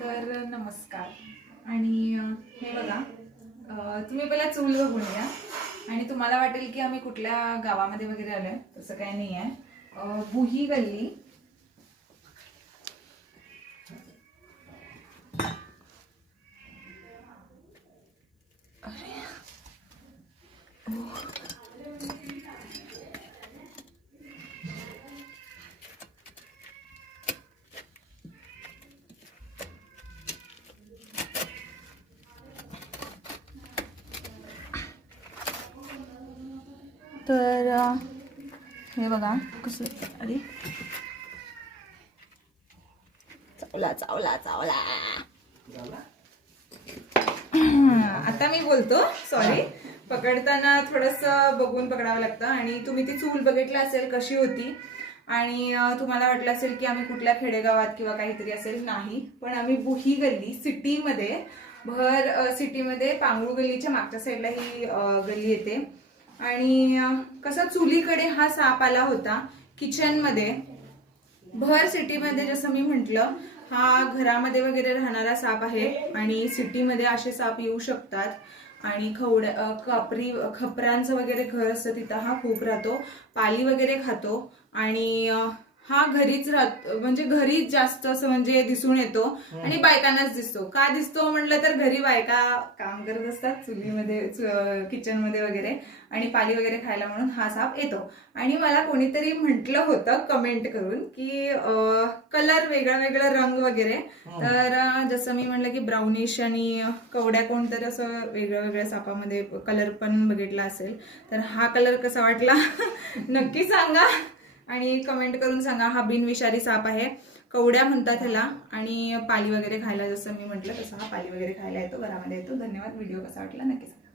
तर नमस्कार. आणि हे बघा, तुम्ही पहिला चूल बघून घ्या आणि तुम्हाला वाटेल की आम्ही कुठल्या गावामध्ये वगैरे आलोय. तसं काही नाही आहे. बुही गल्ली. तर हे बघा कसं. अरे चावला चावला चावला. आता मी बोलतो. सॉरी, पकडताना थोडस बघून पकडावं लागतं. आणि तुम्ही ती चूल बघितली असेल कशी होती आणि तुम्हाला वाटलं असेल की आम्ही कुठल्या खेडेगावात किंवा काहीतरी असेल. नाही, पण आम्ही बुही गल्ली सिटीमध्ये, भर सिटीमध्ये पांगरू गल्लीच्या मागच्या साईडला ही गल्ली येते. आणि कसा चुलीकडे हा साप आला होता किचन मध्ये. भर सिटीमध्ये जसं मी म्हंटल, हा घरामध्ये वगैरे राहणारा साप आहे. आणि सिटीमध्ये असे साप येऊ शकतात. आणि खपरांचं वगैरे घर असतं तिथं हा खूप राहतो. पाली वगैरे खातो. आणि हा घरीच राहतो, म्हणजे घरीच जास्त असं म्हणजे दिसून येतो. आणि बायकांनाच दिसतो. का दिसतो म्हटलं तर घरी बायका काम करत असतात चुलीमध्ये, किचन मध्ये वगैरे, आणि पाली वगैरे खायला म्हणून हा साप येतो. आणि मला कोणीतरी म्हटलं होतं कमेंट करून की कलर वेगळा वेगळा रंग वगैरे. तर जसं मी म्हटलं की ब्राउनिश आणि कवड्या कोणतरी असं वेगळ्या वेगळ्या सापामध्ये कलर पण बघितला असेल. तर हा कलर कसा वाटला नक्की सांगा आणि कमेंट करून सांगा. हा बिनविषारी साप आहे. कवड्या म्हणतात ह्याला. आणि पाली वगैरे खायला, जसं मी म्हटलं तसं हा पाली वगैरे खायला येतो, घरामध्ये येतो. धन्यवाद. व्हिडिओ कसा वाटला नक्की सांगा.